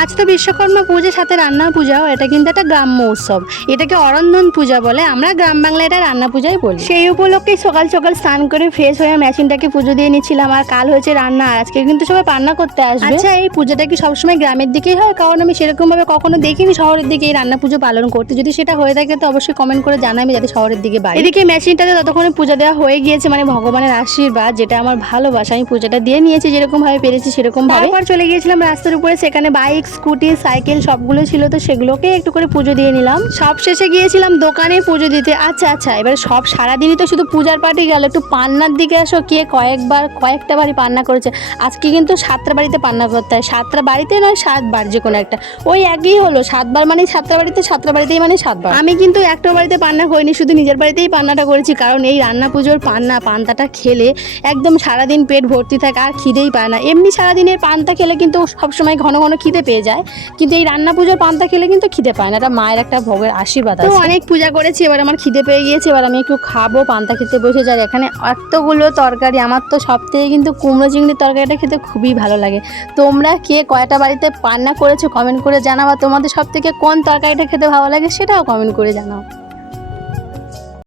আজ তো বিশ্বকর্মা পূজার সাথে রান্না পূজাও, এটা কিন্তু একটা গ্রাম্য উৎসব। এটাকে অরন্ধন পূজা বলে, আমরা গ্রাম বাংলায় এটা রান্না পূজাই বলি। সেই উপলক্ষে সকাল সকাল স্নান করে ফ্রেশ হয়ে মেশিনটাকে পুজো দিয়ে নিচ্ছিলাম। আর কাল হয়েছে রান্না, আর আজকে কিন্তু সবাই রান্না করতে আসবে। আচ্ছা, এই পূজাটা কি সবসময় গ্রামের দিকেই হয়? কারণ আমি সেরকম ভাবে কখনো দেখিনি শহরের দিকে এই রান্না পুজো পালন করতে। যদি সেটা হয়ে থাকে তো অবশ্যই কমেন্ট করে জানাবে, যাতে শহরের দিকে বাড়ি। এদিকে মেশিনটাতে ততক্ষণে পূজা দেওয়া হয়ে গিয়েছে, মানে ভগবানের আশীর্বাদ, যেটা আমার ভালোবাসা। আমি পূজাটা দিয়ে নিয়েছি যেরকম ভাবে পেরেছি সেরকম ভাবে। তারপর চলে গিয়েছিলাম রাস্তার উপরে, সেখানে বাইক, স্কুটি, সাইকেল সবগুলো ছিল, তো সেগুলোকে একটু করে পুজো দিয়ে নিলাম। সব শেষে গিয়েছিলাম দোকানে পুজো দিতে। আচ্ছা, এবার সব সারাদিনই তো শুধু পূজার পার্টি গেল, একটু পান্নার দিকে আসো। কে কয়েকটা বাড়ি পান্না করেছে। আজকে কিন্তু 7টা বাড়িতে পান্না করতে হয়। 7টা বাড়িতে নয়, 7 বার, যে কোনো একটা, ওই একই হলো। 7 বার মানে 7টা বাড়িতে, 7টা বাড়িতেই মানে 7 বার। আমি কিন্তু একটা বাড়িতে পান্না করিনি, শুধু নিজের বাড়িতেই পান্নাটা করেছি। কারণ এই রান্না পুজোর পান্তাটা খেলে একদম সারাদিন পেট ভর্তি থাকে, আর খিদেই পায় না। এমনি সারাদিনের পান্তা খেলে কিন্তু সবসময় ঘন ঘন খিদে পেয়ে যায়, কিন্তু এই রান্না পুজোর পান্তা খেলে কিন্তু খিদে পায় না। এটা মায়ের একটা ভোগের আশীর্বাদ আছে। তো অনেক পূজা করেছি, এবার আমার খিদে পেয়ে গিয়েছে। এবার আমি একটু খাবো, পান্তা খেতে বসে যাই। এখানে এতগুলো তরকারি, আমার তো সব থেকে কিন্তু কুমড়ো চিংড়ির তরকারিটা খেতে খুবই ভালো লাগে। তোমরা কে কয়টা বাড়িতে পান্না করেছো কমেন্ট করে জানাবা। তোমাদের সব থেকে কোন তরকারিটা খেতে ভালো লাগে সেটাও কমেন্ট করে জানাও।